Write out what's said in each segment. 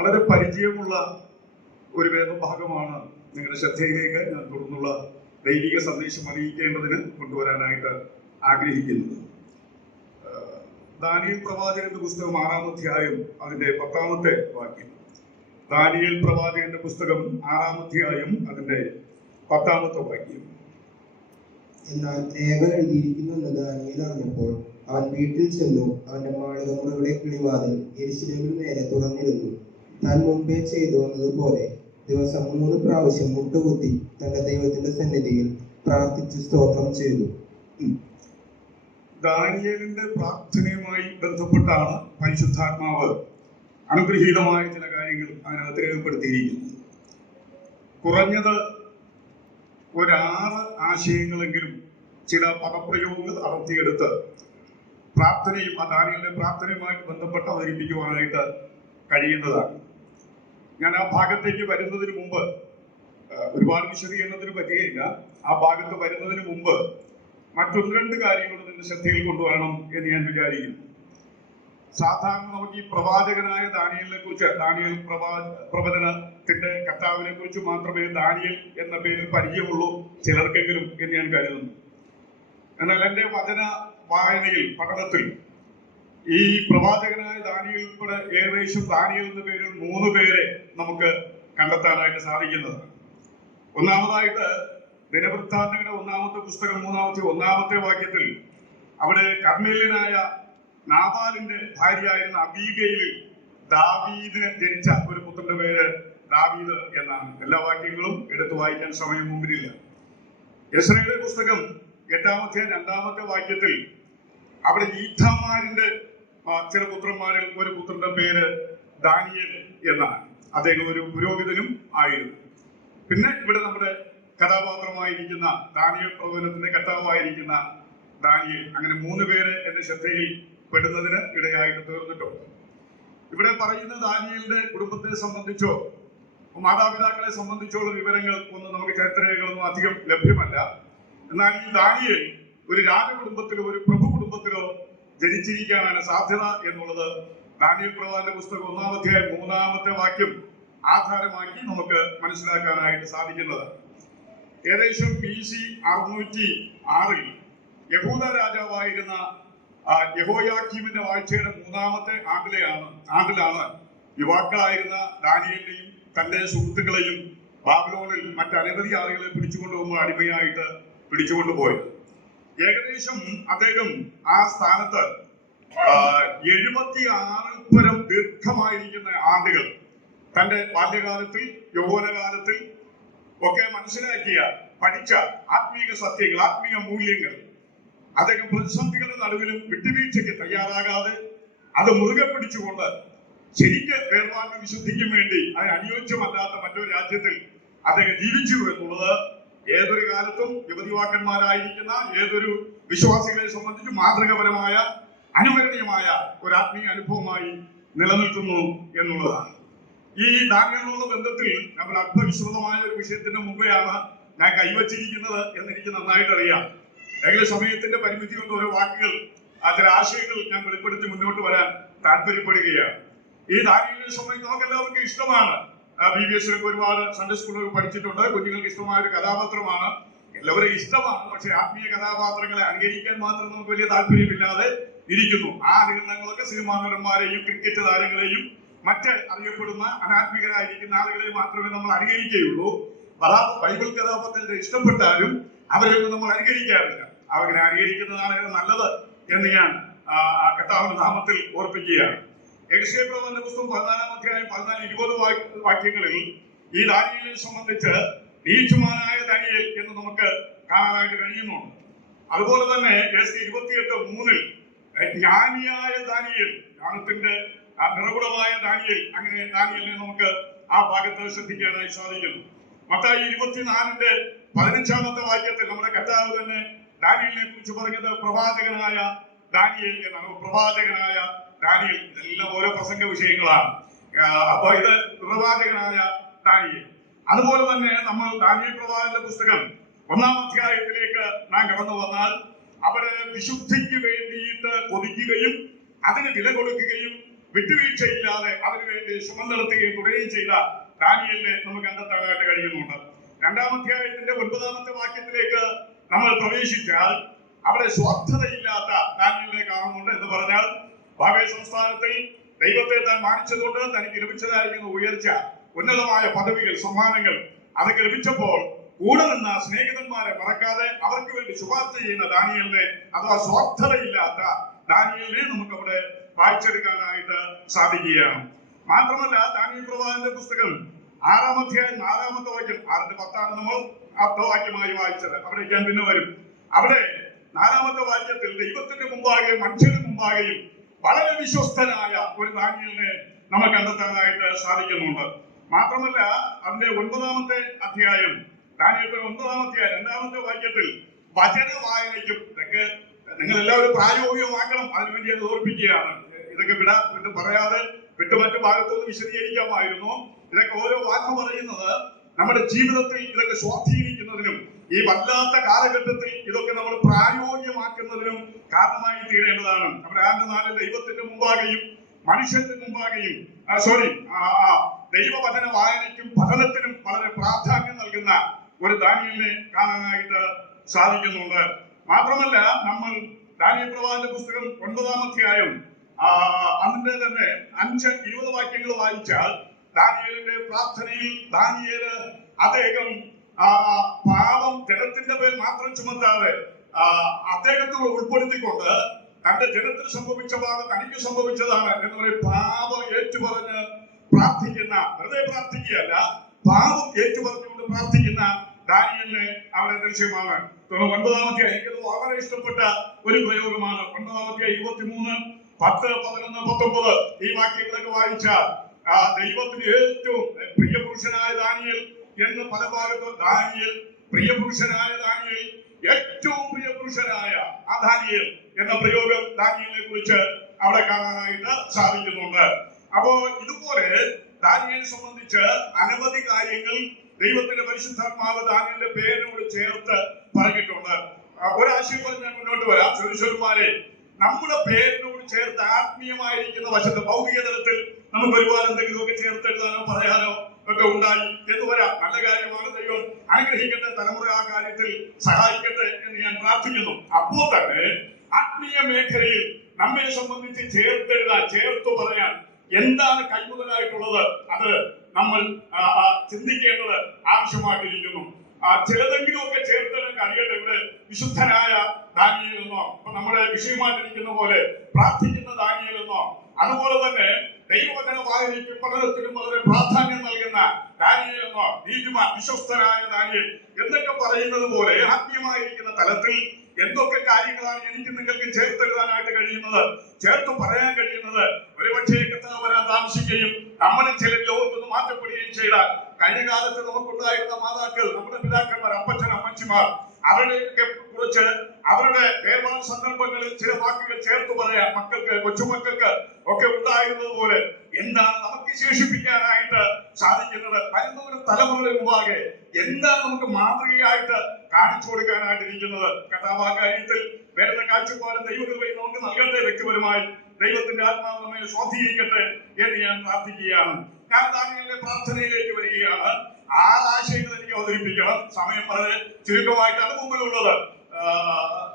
വളരെ പരിചയമുള്ള ഒരു വേദഭാഗമാണ് നിങ്ങളുടെ ശ്രദ്ധയിലേക്ക് ഞാൻ തുടർന്നുള്ള ദൈവിക സന്ദേശം അറിയിക്കേണ്ടതിന് കൊണ്ടുവരാനായിട്ട് ആഗ്രഹിക്കുന്നത്. ദാനിയേൽ പ്രവാചകന്റെ പുസ്തകം 6-ാം അധ്യായം അതിന്റെ 10-ാമത്തെ വാക്യം. ദാനിയേൽ പ്രവാചകന്റെ പുസ്തകം 6-ാം അധ്യായം അതിന്റെ 10-ാമത്തെ വാക്യം. എന്നാൽ രേഖകൾ എഴുതിയിരിക്കുന്നു എന്ന് ദാനിയേൽ അറിഞ്ഞപ്പോൾ അവൻ വീട്ടിൽ ചെന്നു. അവന്റെ മാളികമുറിയുടെ കിളിവാതിൽ യെരൂശലേമിന് നേരെ തുറന്നിരുന്നു. താൻ മുമ്പേ ചെയ്തു വന്നതുപോലെ ദിവസം 3 പ്രാവശ്യം മുട്ടുകുത്തി തന്റെ ദൈവത്തിന്റെ സന്നിധിയിൽ പ്രാർത്ഥിച്ച് സ്തോത്രം ചെയ്തു. ദാനിയേലിന്റെ പ്രാർത്ഥനയുമായി ബന്ധപ്പെട്ടാണ് പരിശുദ്ധാത്മാവ് അനുഗ്രഹീതമായ ചില കാര്യങ്ങൾ അതിനകത്ത് രേഖപ്പെടുത്തിയിരിക്കുന്നത്. കുറഞ്ഞത് 6 ആശയങ്ങളെങ്കിലും ചില പദപ്രയോഗങ്ങൾ അടർത്തിയെടുത്ത് പ്രാർത്ഥനയും ആ ദാനിയേലിന്റെ പ്രാർത്ഥനയുമായിട്ട് ബന്ധപ്പെട്ട് അവതരിപ്പിക്കുവാനായിട്ട് കഴിയുന്നതാണ്. ഞാൻ ആ ഭാഗത്തേക്ക് വരുന്നതിന് മുമ്പ് ഒരുപാട് വിശദീകരണത്തിന് പറ്റുകയില്ല. ആ ഭാഗത്ത് വരുന്നതിന് മുമ്പ് മറ്റൊന്ന് 2 കാര്യങ്ങൾ നിന്റെ ശ്രദ്ധയിൽ കൊണ്ടുവരണം എന്ന് ഞാൻ വിചാരിക്കുന്നു. സാധാരണ നമുക്ക് ഈ പ്രവാചകനായ ദാനിയേലിനെ കുറിച്ച്, ദാനിയേൽ പ്രവചനത്തിന്റെ കർത്താവിനെ കുറിച്ച് മാത്രമേ ദാനിയേൽ എന്ന പേരിൽ പരിചയമുള്ളൂ ചിലർക്കെങ്കിലും എന്ന് ഞാൻ കരുതുന്നു. എന്നാൽ എന്റെ വചന വായനയിൽ, പഠനത്തിൽ ഈ പ്രവാചകനായ ദാനിയേൽ ഉൾപ്പെടെ ഏകദേശം ദാനിയേൽ എന്ന പേരിൽ 3 പേരെ നമുക്ക് കണ്ടെത്താനായിട്ട് സാധിക്കുന്നതാണ്. ഒന്നാമതായിട്ട് ദിനവൃത്താന്തങ്ങളുടെ 1-ാമത്തെ പുസ്തകം 3-ാമത്തെ വാക്യത്തിൽ അവിടെ കർമ്മേല്യനായ നാബാലിന്റെ ഭാര്യയായിരുന്ന അബീഗയിലിൽ ദാവീദിന് ജനിച്ച ഒരു പുത്രന്റെ പേര് ദാവീദ് എന്നാണ്. എല്ലാ വാക്യങ്ങളും എടുത്തു വായിക്കാൻ സമയം മുമ്പിലില്ല. എസ്രയുടെ പുസ്തകം 8-ാമത്തെ 2-ാമത്തെ വാക്യത്തിൽ അവിടെ ഈഥാമാരിന്റെ ചില പുത്രന്മാരിൽ ഒരു പുത്രന്റെ പേര് ദാനിയേൽ എന്നാണ്. അദ്ദേഹം ഒരു പുരോഹിതനും ആയിരുന്നു. പിന്നെ ഇവിടെ നമ്മുടെ കഥാപാത്രമായിരിക്കുന്ന ദാനിയേൽ പ്രവചനത്തിന്റെ കർത്താവായിരിക്കുന്ന ദാനിയേൽ, അങ്ങനെ 3 പേര് എന്റെ ശ്രദ്ധയിൽ പെടുന്നതിന് ഇടയായിട്ട് തീർന്നിട്ടുണ്ട്. ഇവിടെ പറയുന്ന ദാനിയേലിന്റെ കുടുംബത്തെ സംബന്ധിച്ചോ മാതാപിതാക്കളെ സംബന്ധിച്ചോ ഉള്ള വിവരങ്ങൾ ഒന്നും നമുക്ക് ചരിത്രരേഖകളൊന്നും അധികം ലഭ്യമല്ല. എന്നാൽ ഈ ദാനിയേൽ ഒരു രാജകുടുംബത്തിലോ ഒരു പ്രഭു കുടുംബത്തിലോ ജനിച്ചിരിക്കാനാണ് സാധ്യത എന്നുള്ളത് ദാനിയേൽ പ്രവാചകന്റെ പുസ്തകം 1-ാം അധ്യായം 3-ാമത്തെ വാക്യം ആധാരമാക്കി നമുക്ക് മനസ്സിലാക്കാനായിട്ട് സാധിക്കുന്നതാണ്. ഏകദേശം BC 606 യഹൂദ രാജാവായിരുന്ന യഹോയാക്കീമിന്റെ വാഴ്ചയുടെ 3-ാമത്തെ ആണ്ടിലാണ് യുവാക്കളായിരുന്ന ദാനിയേലിനെയും തന്റെ സുഹൃത്തുക്കളെയും ബാബിലോണിൽ മറ്റനവധി ആളുകളെ പിടിച്ചുകൊണ്ടുപോകുമ്പോൾ അടിമയായിട്ട് പിടിച്ചുകൊണ്ടുപോയത്. ഏകദേശം അദ്ദേഹം ആ സ്ഥാനത്ത് 76 ദീർഘമായിരിക്കുന്ന ആണ്ടുകൾ തന്റെ ബാല്യകാലത്തിൽ യൗവനകാലത്തിൽ ഒക്കെ മനസ്സിലാക്കിയ, പഠിച്ച ആത്മീക സത്യങ്ങൾ, ആത്മീയ മൂല്യങ്ങൾ അദ്ദേഹം പ്രതിസന്ധികളുടെ നടുവിലും വിട്ടുവീഴ്ചയ്ക്ക് തയ്യാറാകാതെ അത് മുറുകെ പിടിച്ചുകൊണ്ട് ശരിക്ക് വേർപാടിന് വിശുദ്ധിക്കും വേണ്ടി അതിന് അനുയോജ്യമല്ലാത്ത മറ്റൊരു രാജ്യത്തിൽ അദ്ദേഹം ജീവിച്ചു എന്നുള്ളത് ഏതൊരു കാലത്തും യുവതിവാക്കന്മാരായിരിക്കുന്ന ഏതൊരു വിശ്വാസികളെ സംബന്ധിച്ച് മാതൃകപരമായ അനുകരണീയമായ ഒരു ആത്മീയ അനുഭവമായി നിലനിൽക്കുന്നു എന്നുള്ളതാണ്. ഈ ദാനിയേലിനുള്ള ബന്ധത്തിൽ നമ്മൾ അല്പവിശ്രുതമായ ഒരു വിഷയത്തിന്റെ മുമ്പെയാണ് ഞാൻ കൈവച്ചിരിക്കുന്നത് എന്നെനിക്ക് നന്നായിട്ട് അറിയാം. ഏകദേശം സമയത്തിന്റെ പരിമിതി കൊണ്ട് ഓരോ വാക്കുകൾ, ചില ആശയങ്ങൾ ഞാൻ വെളിപ്പെടുത്തി മുന്നോട്ട് വരാൻ താല്പര്യപ്പെടുകയാണ്. ഈ ദാനിയേലിനെ സംബന്ധിച്ച് നമുക്ക് എല്ലാവർക്കും ഇഷ്ടമാണ്. BBS ഒരുപാട് സൺഡേ സ്കൂളുകൾ പഠിച്ചിട്ടുണ്ട്. കുഞ്ഞുങ്ങൾക്ക് ഇഷ്ടമായ ഒരു കഥാപാത്രമാണ്, എല്ലാവരും ഇഷ്ടമാണ്. പക്ഷെ ആത്മീയ കഥാപാത്രങ്ങളെ അനുകരിക്കാൻ മാത്രം നമുക്ക് വലിയ താല്പര്യമില്ലാതെ ഇരിക്കുന്നു. ആ അനുകരണങ്ങളൊക്കെ സിനിമാ നടന്മാരെയും ക്രിക്കറ്റ് താരങ്ങളെയും മറ്റ് അറിയപ്പെടുന്ന അനാത്മികരായിരിക്കുന്ന ആളുകളെ മാത്രമേ നമ്മൾ അനുകരിക്കുകയുള്ളൂ. ബൈബിൾ കഥാപാത്രത്തെ ഇഷ്ടപ്പെട്ടാലും അവരെയൊന്നും നമ്മൾ അനുകരിക്കാറില്ല. അവരെ അനുകരിക്കുന്നതാണ് നല്ലത് എന്ന് ഞാൻ കർത്താവിന്റെ നാമത്തിൽ ഓർപ്പിക്കുകയാണ്. യെശയ്യാ പ്രവാചകന്റെ പുസ്തകം 14-ാം അധ്യായം 14-20 വാക്യങ്ങളിൽ ഈ ദാനിയേലിനെ സംബന്ധിച്ച് നീതിമാനായ ദാനിയേൽ എന്ന് നമുക്ക് കാണാനായിട്ട് കഴിയുന്നുണ്ട്. അതുപോലെ തന്നെ 28:3 ജ്ഞാനിയായ ദാനിയേൽ, ജ്ഞാനത്തിന്റെ നിറകുടമായ ദാനിയേൽ, അങ്ങനെ ദാനിയേലിനെ നമുക്ക് ആ ഭാഗത്ത് ശ്രദ്ധിക്കാനായി സാധിക്കുന്നു. മത്തായി 24-ന്റെ 15-ാമത്തെ വാക്യത്തിൽ നമ്മുടെ കർത്താവ് തന്നെ ദാനിയേലിനെ കുറിച്ച് പറഞ്ഞത് പ്രവാചകനായ ദാനിയേൽ എന്നാണ്. പ്രവാചകനായ ദാനിയേൽ, ഇതെല്ലാം ഓരോ പ്രസംഗ വിഷയങ്ങളാണ്. അപ്പൊ ഇത് പ്രവാചകനായ ദാനിയേൽ. അതുപോലെ തന്നെ നമ്മൾ ദാനിയേൽ പ്രവാചകന്റെ പുസ്തകം 1-ാം അധ്യായത്തിലേക്ക് നാം കടന്നു വന്നാൽ അവിടെ വിശുദ്ധിക്ക് വേണ്ടിയിട്ട് കൊതിക്കുകയും അതിന് വില കൊടുക്കുകയും വിട്ടുവീഴ്ചയില്ലാതെ അതിനുവേണ്ടി ശ്രമം നടത്തുകയും തുടരുകയും ചെയ്ത ദാനിയേലിനെ നമുക്ക് കണ്ടെത്താനായിട്ട് കഴിയുന്നുണ്ട്. 2-ാം അധ്യായത്തിന്റെ 9-ാമത്തെ വാക്യത്തിലേക്ക് നമ്മൾ പ്രവേശിച്ചാൽ അവിടെ സ്വാർത്ഥതയില്ലാത്ത ദാനിയേലിനെ കാണുന്നുണ്ട്. എന്ന് പറഞ്ഞാൽ ബാബേൽ സംസ്ഥാനത്തിൽ ദൈവത്തെ താൻ മാനിച്ചതുകൊണ്ട് തനിക്ക് ലഭിച്ചതായിരിക്കുന്ന ഉയർച്ച, ഉന്നതമായ പദവികൾ, സമ്മാനങ്ങൾ അതൊക്കെ ലഭിച്ചപ്പോൾ കൂടെ നിന്ന സ്നേഹിതന്മാരെ മറക്കാതെ അവർക്ക് വേണ്ടി ശുപാർശ ചെയ്യുന്ന ദാനിയേലിനെ, അഥവാ സ്വാർത്ഥതയില്ലാത്ത ദാനിയേലിനെ നമുക്ക് അവിടെ വായിച്ചെടുക്കാനായിട്ട് സാധിക്കുകയാണ്. മാത്രമല്ല ദാനിയേൽ പ്രവാചകന്റെ പുസ്തകം 6-ാം അധ്യായം 4-ാമത്തെ വാക്യം, 6-10 നമ്മൾ ആപ്തവാക്യമായി വായിച്ചത്, അവിടേക്ക് ഞാൻ പിന്നെ വരും. അവിടെ 4-ാമത്തെ വാക്യത്തിൽ ദൈവത്തിന്റെ മുമ്പാകെയും മനുഷ്യന്റെ മുമ്പാകെയും വളരെ വിശ്വസ്തനായ ഒരു ദാനിയേലിനെ നമുക്ക് കണ്ടെത്താനായിട്ട് സാധിക്കുന്നുണ്ട്. മാത്രമല്ല അതിന്റെ 9-ാമത്തെ അധ്യായം, ദാനിയേൽ 9-ാം അധ്യായം 2-ാമത്തെ വാക്യത്തിൽ വചന വായനയ്ക്കും, ഇതൊക്കെ നിങ്ങൾ എല്ലാവരും പ്രായോഗികമാക്കണം, അതിനുവേണ്ടി അത് ഓർപ്പിക്കുകയാണ്. ഇതൊക്കെ വിട്ട് പറയാതെ വിട്ട് മറ്റു ഭാഗത്തൊന്ന് വിശദീകരിക്കാമായിരുന്നു. ഇതൊക്കെ ഓരോ വാക്ക് പറയുന്നത് നമ്മുടെ ജീവിതത്തിൽ ഇതൊക്കെ സ്വാധീനിക്കുന്നതിനും ഈ വല്ലാത്ത കാലഘട്ടത്തിൽ ഇതൊക്കെ നമ്മൾ പ്രായോഗികമാക്കുന്നതിനും കാരണമായി തീരേണ്ടതാണ്. നമ്മുടെ 4 ദൈവത്തിന്റെ മുമ്പാകെയും മനുഷ്യന്റെ മുമ്പാകെയും ദൈവവചന വായനയ്ക്കും പഠനത്തിനും വളരെ പ്രാധാന്യം നൽകുന്ന ഒരു ദാനിയേലിനെ കാണാനായിട്ട് സാധിക്കുന്നുണ്ട്. മാത്രമല്ല നമ്മൾ ദാനിയേൽ പ്രവാചകന്റെ പുസ്തകം 9-ാം അധ്യായം അതിന്റെ തന്നെ 5-20 വാക്യങ്ങൾ വായിച്ചാൽ ദാനിയേലിന്റെ പ്രാർത്ഥനയിൽ ദാനിയേല് അദ്ദേഹം പാപം ജനത്തിന്റെ പേർ മാത്രം ചുമത്താതെ അദ്ദേഹത്തെ ഉൾപ്പെടുത്തിക്കൊണ്ട് തന്റെ ജനത്തിന് സംഭവിച്ച പാപം തനിക്ക് സംഭവിച്ചതാണ് എന്ന് പറയും പാപം ഏറ്റുപറഞ്ഞ് പ്രാർത്ഥിക്കുന്ന, വെറുതെ പ്രാർത്ഥിക്കുകയല്ല, പാപം ഏറ്റുപറഞ്ഞുകൊണ്ട് പ്രാർത്ഥിക്കുന്ന ദാനിയേലിനെ അവിടെ ദൃശ്യമാണ്. 9-ാം അധ്യായം എനിക്കത് വളരെ ഇഷ്ടപ്പെട്ട ഒരു പ്രയോഗമാണ്. 9-ാം അധ്യായം 23, 10, 11, 19 ഈ വാക്യങ്ങളൊക്കെ വായിച്ചാൽ ദൈവത്തിന് ഏറ്റവും പ്രിയപുരുഷനായ ദാനിയേൽ എന്ന് പല ഭാഗത്തും ദാനിയേൽ, പ്രിയപുരുഷനായ ദാനിയേൽ, ഏറ്റവും പ്രിയപുരുഷനായ ആ ദാനിയേൽ എന്ന പ്രയോഗം ദാനിയേലിനെ കുറിച്ച് അവിടെ കാണാനായിട്ട് സാധിക്കുന്നുണ്ട്. അപ്പോ ഇതുപോലെ ദാനിയേലിനെ സംബന്ധിച്ച് അനവധി കാര്യങ്ങൾ ദൈവത്തിന്റെ പരിശുദ്ധാത്മാവ് ദാനിയേലിന്റെ പേരിനോട് ചേർത്ത് പറഞ്ഞിട്ടുണ്ട്. ഒരാശയം പറഞ്ഞ് ഞാൻ മുന്നോട്ട് വരാം. സുരേശ്വരന്മാരെ, നമ്മുടെ പേരിനോട് ചേർത്ത് ആത്മീയമായിരിക്കുന്ന വശത്ത് ഭൗതിക തലത്തിൽ നമുക്ക് ഒരുപാട് എന്തെങ്കിലുമൊക്കെ ചേർത്തെഴുതാനോ പറയാനോ ഒക്കെ ഉണ്ടായി എന്ന് വരാം. നല്ല കാര്യമാണ്. ദൈവം അനുഗ്രഹിക്കട്ടെ, തലമുറ ആ കാര്യത്തിൽ സഹായിക്കട്ടെ എന്ന് ഞാൻ പ്രാർത്ഥിക്കുന്നു. അപ്പോൾ തന്നെ ആത്മീയ മേഖലയിൽ നമ്മെ സംബന്ധിച്ച് ചേർത്തെഴുതാൻ, ചേർത്തു പറയാൻ എന്താണ് കൈമുതലായിട്ടുള്ളത് അത് നമ്മൾ ചിന്തിക്കേണ്ടത് ആവശ്യമായിട്ടിരിക്കുന്നു. ചിലതെങ്കിലുമൊക്കെ ചേർത്തെല്ലാം കഴിയട്ടെ. ഇവിടെ വിശുദ്ധനായ ദാനിയേലെന്നോ, ഇപ്പൊ നമ്മുടെ വിഷയമായിട്ടിരിക്കുന്ന പോലെ പ്രാർത്ഥിക്കുന്ന ദാനിയേലെന്നോ, അതുപോലെ തന്നെ ദൈവവചന വായനയ്ക്കും പഠനത്തിനും വളരെ പ്രാധാന്യം നൽകുന്ന ദാനിയേലെന്നോ, നീതിമാൻ വിശ്വസ്തനായ ദാനിയേൽ എന്നൊക്കെ പറയുന്നത് പോലെ ആത്മീയമായിരിക്കുന്ന തലത്തിൽ എന്തൊക്കെ കാര്യങ്ങളാണ് എനിക്ക് നിങ്ങൾക്ക് ചേർത്തെഴുതാനായിട്ട് കഴിയുന്നത്, ചേർത്ത് പറയാൻ കഴിയുന്നത്. ഒരുപക്ഷേ കർത്താവ് വരാൻ താമസിക്കുകയും നമ്മളിൽ ചില ലോകത്തുനിന്ന് മാറ്റപ്പെടുകയും ചെയ്താൽ കഴിഞ്ഞ കാലത്ത് നമുക്കുണ്ടായിരുന്ന മാതാക്കൾ, നമ്മുടെ പിതാക്കന്മാർ, അപ്പച്ചൻ, അമ്മച്ചിമാർ, അവരുടെയൊക്കെ കുറിച്ച് അവരുടെ വേർപാട് സന്ദർഭങ്ങളിൽ ചില വാക്കുകൾ ചേർത്ത് പറയാൻ മക്കൾക്ക്, കൊച്ചുമക്കൾക്ക് ഒക്കെ ഉണ്ടായിരുന്നത് പോലെ എന്താണ് നമുക്ക് ശേഷിപ്പിക്കാനായിട്ട് സാധിക്കുന്നത്? വരുന്ന ഒരു തലമുറയുടെ മുമ്പാകെ എന്താണ് നമുക്ക് മാതൃകയായിട്ട് കാണിച്ചു കൊടുക്കാനായിട്ടിരിക്കുന്നത്? കഥാപാ കാര്യത്തിൽ വേറെ കാഴ്ചപ്പാടും ദൈവകൃപയും നമുക്ക് നൽകട്ടെ. വ്യക്തിപരമായി ദൈവത്തിന്റെ ആത്മാവ് നമ്മെ സ്വാധീനിക്കട്ടെ എന്ന് ഞാൻ പ്രാർത്ഥിക്കുകയാണ്. ഞാൻ ദാനിയേലിന്റെ പ്രാർത്ഥനയിലേക്ക് വരികയാണ്. 6 ആശയങ്ങൾ എനിക്ക് അവതരിപ്പിക്കണം. സമയം വളരെ ചുരുക്കമായിട്ടാണ് മുമ്പിലുള്ളത്.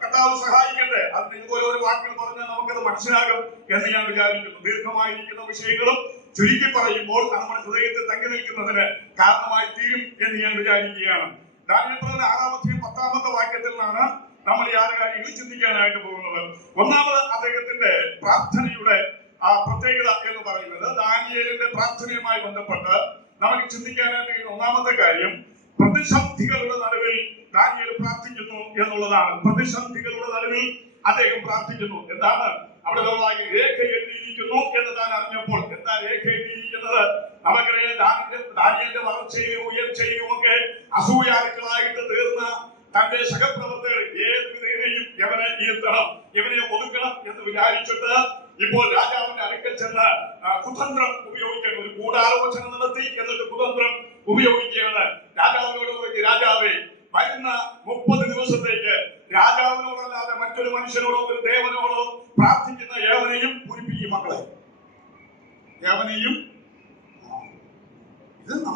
കർത്താവ് സഹായിക്കട്ടെ. അതിന് ഇതുപോലെ ഒരു വാക്കുകൾ പറഞ്ഞാൽ നമുക്കത് മനസ്സിലാകും എന്ന് ഞാൻ വിചാരിക്കുന്നു. ദീർഘമായിരിക്കുന്ന വിഷയങ്ങളും ചുരുക്കി പറയുമ്പോൾ നമ്മുടെ ഹൃദയത്തിൽ തങ്ങി നിൽക്കുന്നതിന് കാരണമായി തീരും എന്ന് ഞാൻ വിചാരിക്കുകയാണ്. ദാനിയേൽ പ്രവചനം 6-ാം അധ്യായം 10-ാമത്തെ വാക്യത്തിൽ നിന്നാണ് നമ്മൾ ഈ 6 കാര്യങ്ങൾ ചിന്തിക്കാനായിട്ട് പോകുന്നത്. ഒന്നാമത് അദ്ദേഹത്തിന്റെ പ്രാർത്ഥനയുടെ പ്രത്യേകത എന്ന് പറയുന്നത്, ദാനിയേലിന്റെ പ്രാർത്ഥനയുമായി ബന്ധപ്പെട്ട് നമുക്ക് ചിന്തിക്കാനായിട്ട് കഴിയുന്ന ഒന്നാമത്തെ കാര്യം പ്രതിസന്ധികളുടെ നടുവിൽ ദാനിയേൽ പ്രാർത്ഥിക്കുന്നു എന്നുള്ളതാണ്. പ്രതിസന്ധികളുടെ നടുവിൽ അദ്ദേഹം പ്രാർത്ഥിക്കുന്നു. എന്താണ് അവിടെ രേഖ എഴുതിയിരിക്കുന്നു എന്ന് താൻ അറിഞ്ഞപ്പോൾ? എന്താ രേഖ എഴുതിയിരിക്കുന്നത്? നമുക്കറിയാം, ദാനിയേലിന്റെ വളർച്ചയും ഉയർച്ചയും ഒക്കെ അസൂയാലുക്കളായിട്ട് തീർന്ന തന്റെ സഹപ്രവർത്തകർ ഏത് വിധേനയും എവനെ ഇരുത്തണം, എവനെ ഒതുക്കണം എന്ന് വിചാരിച്ചിട്ട് ഇപ്പോൾ രാജാവിന്റെ അടുക്കൽ ചെന്ന് കുതന്ത്രം ഉപയോഗിക്കാൻ ഒരു ഗൂഢാലോചന നടത്തി. എന്നിട്ട് കുതന്ത്രം ഉപയോഗിക്കുകയാണ്. രാജാവിനോട്, രാജാവേ, വരുന്ന 30 ദിവസത്തേക്ക് രാജാവിനോടല്ലാതെ മറ്റൊരു മനുഷ്യനോടോ ഒരു ദേവനോടോ പ്രാർത്ഥിക്കുന്ന ഏവനെയും പൂരിപ്പിക്കും മക്കളെ.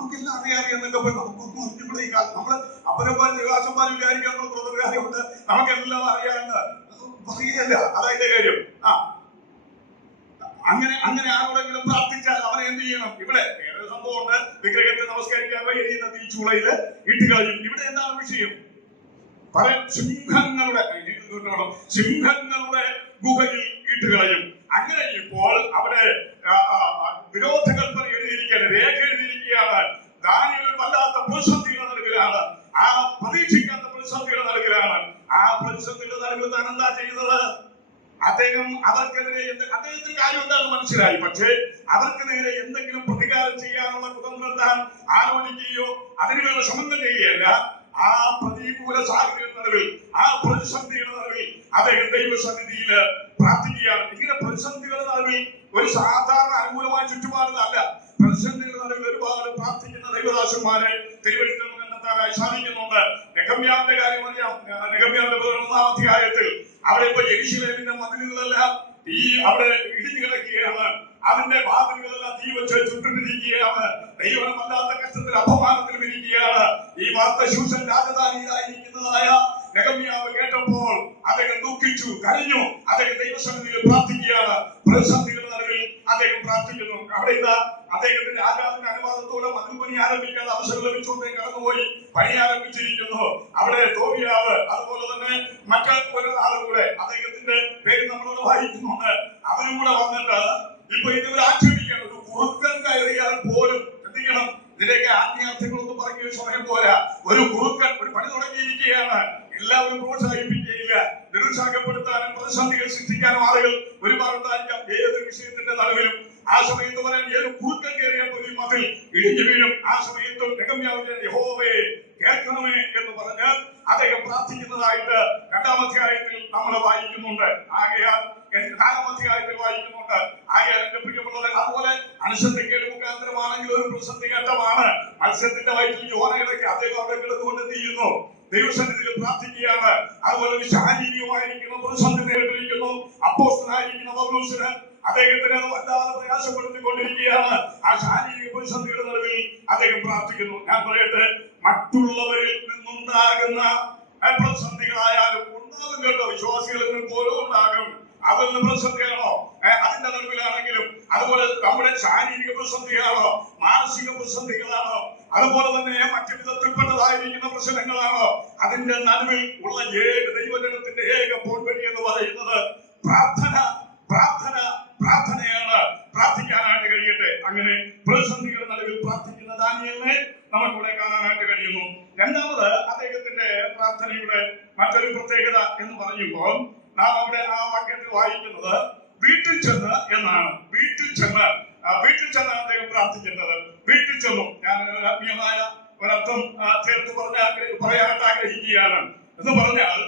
നമുക്കെല്ലാം അറിയാം എന്നൊക്കെ പോയി നമുക്കൊന്നും അറിഞ്ഞുകൂടെ ഈ കാലം. നമ്മള് അപ്പനപ്പാൻ നിവാസന്മാർ വിചാരിക്കാൻ നമ്മൾ ബ്രദറുകാരുണ്ട്, നമുക്കെല്ലാം അറിയാമെന്ന് പറയുകയല്ല. അതായത് കാര്യം. അങ്ങനെ ആരോടെങ്കിലും പ്രാർത്ഥിച്ചാൽ അവനെ എന്ത് ചെയ്യണം? ഇവിടെ വേറെ സംഭവമുണ്ട്. വിഗ്രഹത്തെ നമസ്കരിക്കാൻ എരിയുന്ന തീച്ചൂളയില് ഇട്ട് കളയും. ഇവിടെ എന്താണ് വിഷയം? സിംഹങ്ങളുടെ ഗുഹയിൽ ഇട്ട് കളയും. അങ്ങനെ ഇപ്പോൾ അവിടെ വിരോധ കൽപ്പന എഴുതിയിരിക്കുകയാണ്, രേഖ എഴുതിയിരിക്കുകയാണ്. ദാനിയേൽ വല്ലാത്ത പ്രതിസന്ധിയുടെ നടുവിലാണ്, ആ പ്രതീക്ഷിക്കാത്ത പ്രതിസന്ധിയുടെ നടുവിലാണ്. ആ പ്രതിസന്ധിയുടെ നടുവിൽ താൻ എന്താ ചെയ്തത്? അദ്ദേഹം അവർക്കെതിരെ അദ്ദേഹത്തിന് കാര്യം എന്താണെന്ന് മനസ്സിലായി. പക്ഷേ അവർക്ക് നേരെ എന്തെങ്കിലും പ്രതികാരം ചെയ്യാനുള്ള കുതന്ത്രം താൻ ആലോചിക്കുകയോ അതിനുവേണ്ട ശ്രമം ചെയ്യുകയല്ല. ആ പ്രതികൂല സാഹചര്യങ്ങളുടെ നടുവിൽ, ആ പ്രതിസന്ധിയുടെ നടുവിൽ അദ്ദേഹം ദൈവസന്നിധിയിൽ പ്രാർത്ഥിക്കുകയാണ്. ഇങ്ങനെ പ്രതിസന്ധികളുടെ നടുവിൽ ഒരു സാധാരണ അനുകൂലമായ ചുറ്റുപാടിലല്ല, പ്രതിസന്ധികളുടെ നടുവിൽ ഒരുപാട് പ്രാർത്ഥിക്കുന്ന ദൈവദാസന്മാരെ തിരുവനന്തപുരം കണ്ടെത്താനായി സാധിക്കുന്നുണ്ട്. നെഹമ്യാവിന്റെ കാര്യം അറിയാം. നെഹമ്യാവിന്റെ 11-ാം അധ്യായത്തിൽ അവിടെ ഇപ്പൊ യെരൂശലേമിന്റെ മതിലുകളെല്ലാം അവിടെ ഇടിഞ്ഞു കിടക്കുകയാണ്. അതിന്റെ വാതിലുകളെല്ലാം തീ വെച്ച് ചുട്ടിട്ടിരിക്കുകയാണ്. ദൈവം വല്ലാത്ത കഷ്ടത്തിൽ അപമാനത്തിലും ഇരിക്കുകയാണ്. ഈ വാർത്ത ശൂഷൻ രാജധാനിയിലായിരിക്കുന്നതായ നെഹമ്യാവ് കേട്ടപ്പോൾ അദ്ദേഹം ദുഃഖിച്ചു, കരഞ്ഞു. അദ്ദേഹം ദൈവസന്നിധിയിൽ പ്രാർത്ഥിക്കുകയാണ്. പ്രതിസന്ധികളുടെ നടുവിൽ അദ്ദേഹം പ്രാർത്ഥിക്കുന്നു. അവിടെ ഇതാ അദ്ദേഹത്തിന്റെ രാജാവിന്റെ അനുവാദത്തോടെ മതിൽ പണി ആരംഭിക്കാൻ അവസരം ലഭിച്ചുകൊണ്ട് കടന്നുപോയി പണി ആരംഭിച്ചിരിക്കുന്നു. അവിടെ തോബിയാവ്, അതുപോലെ തന്നെ മറ്റൊരാളും കൂടെ, അദ്ദേഹത്തിന്റെ പേര് നമ്മളോട് വായിക്കുന്നുണ്ട്. അവരും കൂടെ വന്നിട്ട് ഇപ്പൊ ഇതുവരെ ആക്ഷേപിക്കാൻ ഒരു കുറുക്കൻ കയറിയാൽ പോലും എന്ത് ചെയ്യണം? ഇതിലേക്ക് ആത്മീയാർത്ഥങ്ങളൊന്നും പറഞ്ഞ സമയം പോരാ. ഒരു കുറുക്കൻ ഒരു പണി തുടങ്ങിയിരിക്കുകയാണ്. എല്ലാവരും പ്രോത്സാഹിപ്പിക്കുകയില്ല. നിരുത്സാഹപ്പെടുത്താനും പ്രതിസന്ധികൾ സൃഷ്ടിക്കാനും ആളുകൾ ഒരുപാടുണ്ടായിരിക്കാം ഏതൊരു വിഷയത്തിന്റെ നടുവിലും. ആ സമയത്ത് പറയാൻ ഏത് കുറുക്കൻ കയറിയാൽ പോലും മതിൽ ഇടിഞ്ഞു വീഴും. ആ സമയത്തും നെഹമ്യാവിന്റെ യഹോവേ കേൾക്കണമേ എന്ന് പറഞ്ഞ് അദ്ദേഹം പ്രാർത്ഥിക്കുന്നതായിട്ട് 2-ാം അധ്യായത്തിൽ നമ്മൾ വായിക്കുന്നുണ്ട്. ആകയാൽ 4-ാം അധ്യായത്തിൽ വായിക്കുന്നുണ്ട്. ആകയാൽ എന്റെ പ്രിയമുള്ളവരെ, അതുപോലെ അനുസരണക്കേട് മുഖാന്തരമാണെങ്കിൽ ഒരു പ്രതിസന്ധി ഘട്ടമാണ്. മത്സ്യത്തിന്റെ വയറ്റിൽ യോനയിടയ്ക്ക് അദ്ദേഹം അവിടെ കിടന്നുകൊണ്ട് എന്ത് ചെയ്യുന്നു? ദൈവസന്നിധിയിൽ പ്രാർത്ഥിക്കുകയാണ്. അതുപോലെ ഒരു ശാരീരികമായിരിക്കുന്ന പ്രതിസന്ധി നേരിട്ടിരിക്കുന്നു. അപ്പോസ്തലനായിരിക്കുന്ന പൗലോസിന് അദ്ദേഹത്തിന് അത് വല്ലാതെ പ്രയാസപ്പെടുത്തിക്കൊണ്ടിരിക്കുകയാണ്. ആ ശാരീരിക പ്രതിസന്ധിയുടെ നടുവിൽ അദ്ദേഹം പ്രാർത്ഥിക്കുന്നു. ഞാൻ പറയട്ടെ, മറ്റുള്ളവരിൽ നിന്നുണ്ടാകുന്ന പ്രതിസന്ധികളായാലും ഉണ്ടാകും കേട്ടോ. വിശ്വാസികളിൽ നിന്ന് പോലും ഉണ്ടാകും. അതിൽ പ്രതിസന്ധിയാണോ അതിന്റെ നടുവിലാണെങ്കിലും, അതുപോലെ നമ്മുടെ ശാരീരിക പ്രതിസന്ധികളാണോ, മാനസിക പ്രതിസന്ധികളാണോ, അതുപോലെ തന്നെ മറ്റു വിധത്തിൽപ്പെട്ടതായിരിക്കുന്ന പ്രശ്നങ്ങളാണോ, അതിന്റെ നടുവിൽ ഉള്ള ദൈവജനത്തിന്റെ ഏക പോംവഴി എന്ന് പറയുന്നത് പ്രാർത്ഥന, പ്രാർത്ഥന, പ്രാർത്ഥനയാണ്. പ്രാർത്ഥിക്കാനായിട്ട് കഴിയട്ടെ. അങ്ങനെ പ്രതിസന്ധികളുടെ നടുവിൽ പ്രാർത്ഥിക്കുന്ന ദാനിയേലിനെ നമുക്കിവിടെ കാണാനായിട്ട് കഴിയുന്നു. രണ്ടാമത് അദ്ദേഹത്തിന്റെ പ്രാർത്ഥനയുടെ മറ്റൊരു പ്രത്യേകത എന്ന് പറയുമ്പോൾ നാം അവിടെ ആ വാക്യത്തിൽ വായിക്കുന്നത് വീട്ടിൽ ചെന്ന് എന്നാണ്. വീട്ടിൽ ചെന്ന് അദ്ദേഹം പ്രാർത്ഥിക്കുന്നത്. വീട്ടിൽ ചെന്നു. ഞാൻ ആത്മീയമായ ഒരർത്ഥം ചേർത്ത് പറയാനായിട്ട് ആഗ്രഹിക്കുകയാണ്. എന്ന് പറഞ്ഞാൽ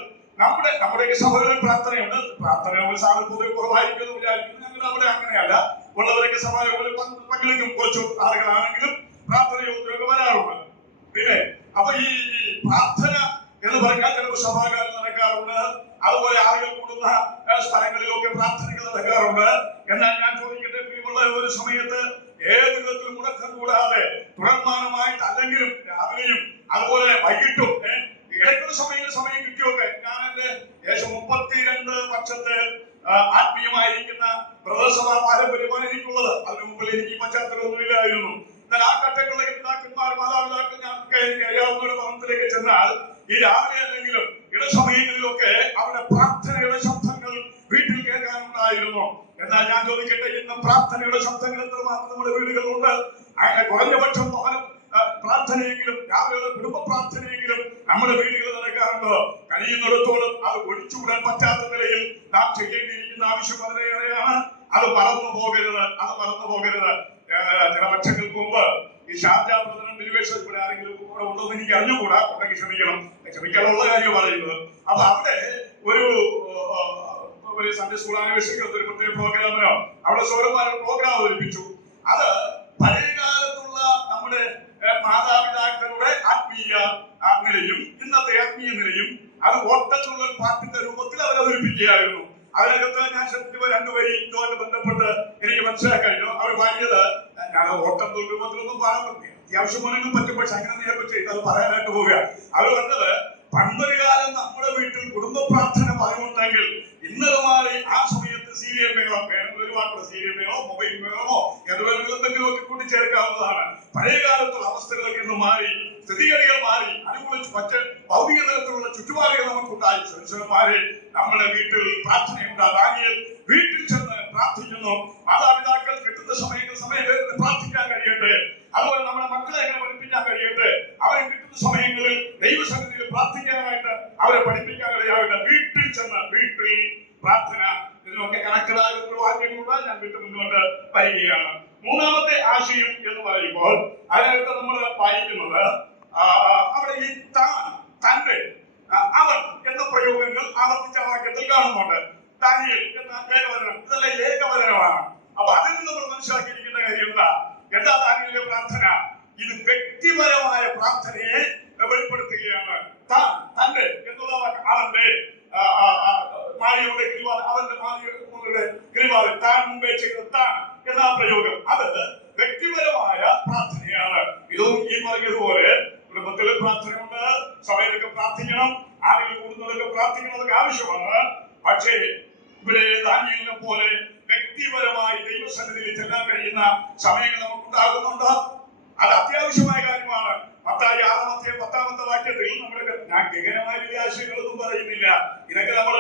നമ്മുടെയൊക്കെ സഭകളിൽ പ്രാർത്ഥനയുണ്ട്. പ്രാർത്ഥന സാധനം പൊതുവെ കുറവായിരിക്കും വിചാരിക്കുന്നു. ഞങ്ങൾ അവിടെ അങ്ങനെയല്ല. ഉള്ളവരൊക്കെ സഭകളിൽ പങ്കെടുക്കും. കുറച്ച് ആളുകളാണെങ്കിലും പ്രാർത്ഥന യോഗത്തിലൊക്കെ വരാറുണ്ട്. പിന്നെ അപ്പൊ ഈ പ്രാർത്ഥന എന്ന് പറഞ്ഞാൽ ചിലപ്പോൾ സഭാകാലം നടക്കാറുണ്ട്. അതുപോലെ ആളുകൾ കൂടുന്ന സ്ഥലങ്ങളിലൊക്കെ പ്രാർത്ഥനകൾ നടക്കാറുണ്ട്. എന്നാൽ ഞാൻ ചോദിക്കട്ടെ, പ്രിയമുള്ള ഒരു സമയത്ത് ഏത് വിധത്തിലും മുടക്കം കൂടാതെ തുടർമാനമായിട്ട് അല്ലെങ്കിലും രാവിലെയും അതുപോലെ വൈകിട്ടും ഇടയ്ക്കുള്ള സമയം കിട്ടിയൊക്കെ ഞാൻ എന്റെ ഏകദേശം 32 വർഷത്തെ ആത്മീയമായിരിക്കുന്ന പ്രദർശന പാരമ്പര്യമാണ് എനിക്കുള്ളത്. അതിനു മുമ്പിൽ എനിക്ക് പശ്ചാത്തലമൊന്നുമില്ലായിരുന്നു. എന്നാൽ ആ ഘട്ടങ്ങളിലെ പിതാക്കന്മാർ, മാതാപിതാക്കൾ ഞങ്ങൾക്ക് അറിയാവുന്നവരുടെ ഭവനത്തിലേക്ക് ചെന്നാൽ ഈ രാവിലെ അല്ലെങ്കിലും ഇടസമയങ്ങളിലൊക്കെ അവരുടെ പ്രാർത്ഥനയുടെ ശബ്ദങ്ങൾ വീട്ടിൽ കേൾക്കാനുണ്ടായിരുന്നു. എന്നാൽ ഞാൻ ചോദിക്കട്ടെ, ഇന്ന് പ്രാർത്ഥനയുടെ ശബ്ദങ്ങൾ എത്രമാത്രം നമ്മുടെ വീടുകളിലുണ്ട്? കുറഞ്ഞപക്ഷം പ്രാർത്ഥനയെങ്കിലും, രാവിലെ കുടുംബ പ്രാർത്ഥനയെങ്കിലും നമ്മുടെ വീടുകളിൽ നടക്കാറുണ്ടോ? കഴിയുന്നിടത്തോളം അത് ഒഴിച്ചുകൂടാൻ പറ്റാത്ത നിലയിൽ നാം ചെയ്യേണ്ടിയിരിക്കുന്ന ആവശ്യം വളരെയേറെയാണ്. അത് മറന്നു പോകരുത്. ചില വർഷങ്ങൾക്ക് മുമ്പ് ഈ ഷാർജ പ്രസിഡന്റ് ബിലിവേഴ്സ് ഇവിടെ ആരെങ്കിലും കൂടെ ഉണ്ടോന്ന് എനിക്ക് അറിഞ്ഞുകൂടാ. ഉണ്ടെങ്കിൽ ക്ഷമിക്കാനുള്ള കാര്യം പറയുന്നത്. അപ്പൊ അവിടെ ഒരു സൺഡേ സ്കൂൾ ആനിവേഴ്സറിക്ക് ഒരു പ്രത്യേക പ്രോഗ്രാമിനോ അവിടെ സൗരന്മാരുടെ പ്രോഗ്രാം അവതരിപ്പിച്ചു. അത് പഴയകാലത്തുള്ള നമ്മുടെ മാതാപിതാക്കളുടെ ആത്മീയ നിലയും ഇന്നത്തെ ആത്മീയ നിലയും അത് ഓട്ടത്തുള്ള പാട്ടിന്റെ രൂപത്തിൽ അവർ അവതരിപ്പിക്കുകയായിരുന്നു. അതിനകത്ത് ഞാൻ ശ്രദ്ധിച്ചപ്പോൾ 2 വരി ഇതുമായിട്ട് ബന്ധപ്പെട്ട് എനിക്ക് മനസ്സിലാക്കി കഴിഞ്ഞു. അവർ പാടിയത്, ഞാൻ ഓട്ടം രൂപത്തിലൊന്നും പാടാൻ പറ്റില്ല, അത്യാവശ്യമാണെങ്കിൽ പറ്റും. പക്ഷെ അങ്ങനെ നേരെ ചെയ്ത് അത് പറയാനായിട്ട് പോവുക. അവർ പറഞ്ഞത് പണ്ടൊരു കാലം നമ്മുടെ വീട്ടിൽ കുടുംബ പ്രാർത്ഥന പതിവുണ്ടെങ്കിൽ ഇന്നലെ മാറി ആ സമയത്ത് സീരിയൽ മേളം ഒരുപാട് സീരിയൽ മേളോ മൊബൈൽ മേളമോ എന്തെങ്കിലും എന്തെങ്കിലും ഒക്കെ കൂട്ടിച്ചേർക്കാവുന്നതാണ്. പഴയ കാലത്തുള്ള അവസ്ഥകളൊക്കെ ഇന്ന് മാറി, സ്ഥിതിഗതികൾ മാറി, അനുകൂലിച്ച് മറ്റ് ഭൗതിക തലത്തിലുള്ള ചുറ്റുപാടുകൾ നമുക്കുണ്ടായി. മനുഷ്യന്മാരെ നമ്മുടെ വീട്ടിൽ പ്രാർത്ഥനയുണ്ട്. ദാനിയേൽ വീട്ടിൽ ചെന്ന് പ്രാർത്ഥിക്കുന്നു. മാതാപിതാക്കൾ കിട്ടുന്ന സമയത്ത് പ്രാർത്ഥിക്കാൻ കഴിയട്ടെ. അതുപോലെ നമ്മുടെ മക്കളെ എങ്ങനെ പഠിപ്പിക്കാൻ കഴിയട്ടെ. അവരെ കിട്ടുന്ന സമയങ്ങളിൽ ദൈവസന്നിധിയിൽ പ്രാർത്ഥിക്കാനായിട്ട് അവരെ പഠിപ്പിക്കാൻ കഴിയാകട്ടെ. വീട്ടിൽ ചെന്ന് വീട്ടിൽ പ്രാർത്ഥന, ഇതിനൊക്കെ കണക്കിലായ വാക്യങ്ങളുണ്ട്. ഞാൻ വീട്ടിൽ മുന്നോട്ട് വരികയാണ്. മൂന്നാമത്തെ ആശയം എന്ന് പറയുമ്പോൾ അതിനകത്ത് നമ്മൾ വായിക്കുന്നത് അവിടെ ഈ തന്റെ അവൻ എന്ന പ്രയോഗങ്ങൾ ആവർത്തിച്ച വാക്യത്തിൽ കാണുന്നുണ്ട്. ദാനിയേൽ എന്ന ഏകവചനം, ഇതെല്ലാം ഏകവചനമാണ്. അപ്പൊ അതിൽ നിന്ന് നമ്മൾ മനസ്സിലാക്കിയിരിക്കുന്ന കാര്യം എന്താ ദാനിയേലിന്റെ പ്രാർത്ഥന? ഇത് വ്യക്തിപരമായ പ്രാർത്ഥനയെ വെളിപ്പെടുത്തുകയാണ്. തന്റെ എന്നുള്ള അവന്റെ മാരിയുടെ കിരിവാദം, അവന്റെ മാരിയുടെ കിരിവാദം, താൻ മുമ്പേ ചെയ്ത താൻ എന്ന പ്രയോഗം അത് വ്യക്തിപരമായ പ്രാർത്ഥനയാണ്. ഇതും ഈ പറഞ്ഞതുപോലെ കുടുംബത്തിലെ പ്രാർത്ഥനയുണ്ട്, സഭയിലൊക്കെ പ്രാർത്ഥിക്കണം, ആരെങ്കിലും കൂടുന്നതൊക്കെ പ്രാർത്ഥിക്കണം, അതൊക്കെ ആവശ്യമാണ്. പക്ഷേ ഇവിടെ ദാനിയേലിനെ പോലെ വ്യക്തിപരമായി ദൈവസന്നിധിയിൽ ചെല്ലാൻ കഴിയുന്ന സമയങ്ങൾ നമുക്കുണ്ടാകുന്നുണ്ട്. അത് അത്യാവശ്യമായ കാര്യമാണ്. മത്തായി 6-10 വാക്യത്തിൽ നമ്മുടെ ഞാൻ ഗഗനമായ വിലാശങ്ങളൊന്നും പറയുന്നില്ല. ഇതൊക്കെ നമ്മൾ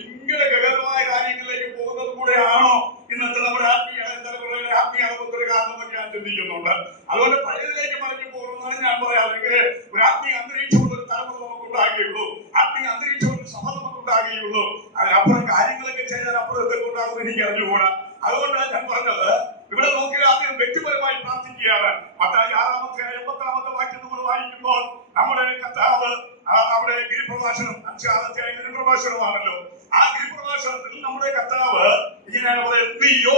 ഇങ്ങനെ ഗഗനമായ കാര്യങ്ങളിലേക്ക് പോകുന്നത് കൂടെയാണോ ഇന്നത്തെ നമ്മുടെ ആത്മീയ തലമുറയുടെ ആത്മീയ ഒരു കാരണം എന്നൊക്കെ ഞാൻ ചിന്തിക്കുന്നുണ്ട്. അതുകൊണ്ട് പഴയതിലേക്ക് മടങ്ങി പോകുന്നതാണ് ഞാൻ പറയാം. അല്ലെങ്കിൽ ഒരു ആത്മീയ അന്തരീക്ഷമുള്ള ഒരു തലമുറ നമുക്കുണ്ടാകുകയുള്ളൂ, ആത്മീയ അന്തരീക്ഷമുള്ള സഭ നമുക്കുണ്ടാകുകയുള്ളൂ. അതിനപ്പുറം കാര്യങ്ങളൊക്കെ ചെയ്താൽ അപ്പുറം എന്തൊക്കെ ഉണ്ടാകുമെന്ന് എനിക്ക് അറിഞ്ഞുകൂടാ. അതുകൊണ്ടാണ് ഞാൻ പറഞ്ഞത് ഇവിടെ നോക്കിയാൽ ആദ്യം വ്യക്തിപരമായി പ്രാർത്ഥിക്കുകയാണ്. മത്തായി 6-50 വാക്യം നമ്മൾ വായിക്കുമ്പോൾ നമ്മുടെ കർത്താവ് അവിടെ ഗിരിപ്രഭാഷണം 5 ഗിരിപ്രഭാഷണമാണല്ലോ. ആ ഗിരിപ്രഭാഷണത്തിൽ നമ്മുടെ കർത്താവ് ഇങ്ങനെയാണ് പറയുന്നത്, നീയോ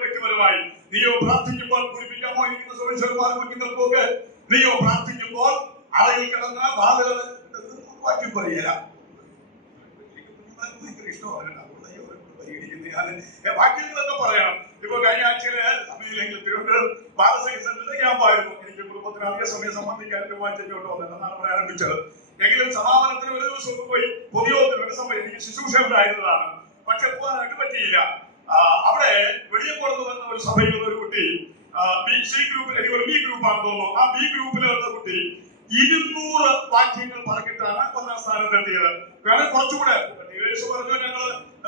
വ്യക്തിപരമായി നീയോ പ്രാർത്ഥിക്കുമ്പോൾ പൂരിപ്പിക്കാമോ ഇരിക്കുന്ന സുരക്ഷന്മാർക്കും നിങ്ങൾക്കൊക്കെ നീയോ പ്രാർത്ഥിക്കുമ്പോൾ അറയിൽ കിടന്ന വാതിൽ വാക്യം പറയല ഇഷ്ടമാണ് വാക്യങ്ങളൊക്കെ പറയണം. ഇപ്പൊ കഴിഞ്ഞ ആഴ്ചയില് സമയമില്ലെങ്കിൽ തിരുവനന്തപുരം ബാലസംഘ സെന്ററിൽ ക്യാമ്പായിരുന്നു. എനിക്ക് കുടുംബത്തിന് അധിക സമയം സംബന്ധിക്കാൻ വായിച്ചോട്ട് വന്നിട്ടെന്നാണ് പറയാൻ ആരംഭിച്ചത്. എങ്കിലും സമാപനത്തിന് ഒരു ദിവസം പോയി പൊതുയോഗത്തിന് സമയം എനിക്ക് ശുശ്രൂഷ ഉണ്ടായിരുന്നതാണ്. പക്ഷെ പോകാനായിട്ട് പറ്റിയില്ല. അവിടെ വെളിയപ്പുറത്ത് വന്ന ഒരു സഭയിലുള്ള ഒരു കുട്ടി സി ഗ്രൂപ്പിൽ, ഒരു ബി ഗ്രൂപ്പാണെന്ന് തോന്നുന്നു. ആ ബി ഗ്രൂപ്പിലുള്ള കുട്ടി 200 വാക്യങ്ങൾ പറഞ്ഞിട്ടാണ് 1ാം സ്ഥാനത്തെത്തിയത്. വേറെ കുറച്ചുകൂടെ പറഞ്ഞു ഞങ്ങൾ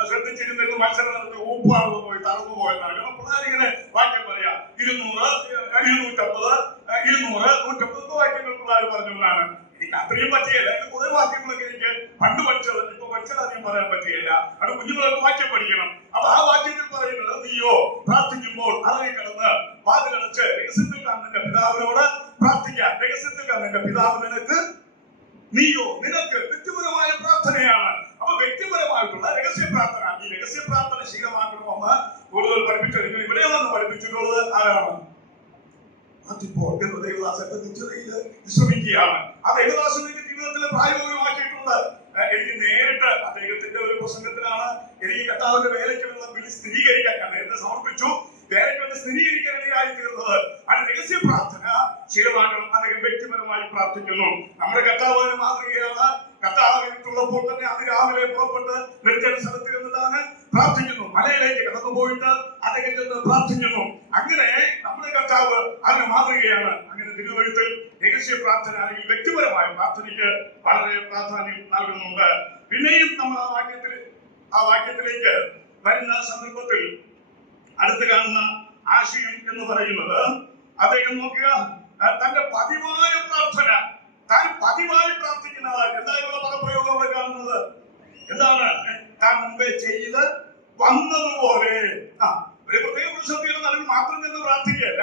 ശ്രദ്ധിച്ചിരുന്നത് മത്സരം നടത്തി ഊപ്പാണെന്ന് പോയി തളർന്നു പോയെന്നാണ്. പിള്ളേരിങ്ങനെ വാക്യം പറയാ 200, 250, 200, 150 വാക്യങ്ങൾ പിള്ളേർ പറഞ്ഞു എന്നാണ്. എനിക്ക് അത്രയും പറ്റിയല്ല. എനിക്ക് കുറെ വാക്യങ്ങളൊക്കെ എനിക്ക് പണ്ട് പഠിച്ചത് ഇപ്പൊ പഠിച്ചതധികം പറയാൻ പറ്റിയല്ല. അത് കുഞ്ഞുങ്ങളൊക്കെ വാക്യം പഠിക്കണം. അപ്പൊ ആ വാക്യത്തിൽ പറയുന്നത് നീയോ പ്രാർത്ഥിക്കുമ്പോൾ അറയിൽ കിടന്ന് വാതിലടച്ച് രഹസ്യത്തിൽ കാണുന്ന പിതാവിനോട് പ്രാർത്ഥിക്കാൻ. രഹസ്യത്തിൽ കാണുന്ന പിതാവ് നിനക്ക് വ്യക്തിപരമായ പ്രാർത്ഥനയാണ്. അപ്പൊ വ്യക്തിപരമായിട്ടുള്ള രഹസ്യ പ്രാർത്ഥന, ഈ രഹസ്യ പ്രാർത്ഥന ശീലമാക്കണമെന്ന് കൂടുതൽ പഠിപ്പിച്ചു. ഇവിടെയാണെന്ന് പഠിപ്പിച്ചിട്ടുള്ളത് ആരാണ്? ശ്രമിക്കുകയാണ്. ആ ദേവദാസന്റെ ജീവിതത്തിൽ പ്രായോഗികമാക്കിയിട്ടുണ്ട്. എനിക്ക് നേരിട്ട് അദ്ദേഹത്തിന്റെ ഒരു പ്രസംഗത്തിലാണ് എനിക്ക് കർത്താവിന്റെ വേലയ്ക്ക് വേണ്ടി സ്ഥിരീകരിക്കാൻ ഞാൻ നേരത്തെ സമർപ്പിച്ചു. വേലയ്ക്ക് വേണ്ടി സ്ഥിരീകരിക്കാനിടയായി തീർന്നത് അത് രഹസ്യ പ്രാർത്ഥന ശീലമാക്കണം. അദ്ദേഹം വ്യക്തിപരമായി പ്രാർത്ഥിക്കുന്നു. നമ്മുടെ കർത്താവിന് മാതൃകയാണ്. കർത്താവിനുള്ളപ്പോൾ തന്നെ അത് രാവിലെ പുറപ്പെട്ട് നിർജ്ജന സ്ഥലത്തിൽ നിന്നാണ് പ്രാർത്ഥിക്കുന്നു. മലയിലേക്ക് കടന്നു പോയിട്ട് അദ്ദേഹം ചെന്ന് പ്രാർത്ഥിക്കുന്നു. അങ്ങനെ നമ്മുടെ കർത്താവ് അതിന് മാതൃകയാണ്. അങ്ങനെ തിരുവഴുത്തിൽ രഹസ്യ പ്രാർത്ഥന അല്ലെങ്കിൽ വ്യക്തിപരമായ പ്രാർത്ഥനയ്ക്ക് വളരെ പ്രാധാന്യം നൽകുന്നുണ്ട്. പിന്നെയും നമ്മൾ ആ വാക്യത്തിലേക്ക് വരുന്ന സന്ദർഭത്തിൽ അടുത്ത് കാണുന്ന ആശയം എന്ന് പറയുന്നത് അദ്ദേഹം നോക്കുക, തന്റെ പതിവായ പ്രാർത്ഥന, താൻ പതിവായി പ്രാർത്ഥിക്കുന്ന ആളാണ്. എന്തായുള്ള പദപ്രയോഗം അവിടെ കാണുന്നത് എന്താണ്? താൻ മുമ്പേ ചെയ്ത് വന്നതുപോലെ. ഒരു പ്രത്യേക പ്രതിസന്ധിയുടെ നടുവിൽ മാത്രം ചെന്ന് പ്രാർത്ഥിക്കുകയല്ല,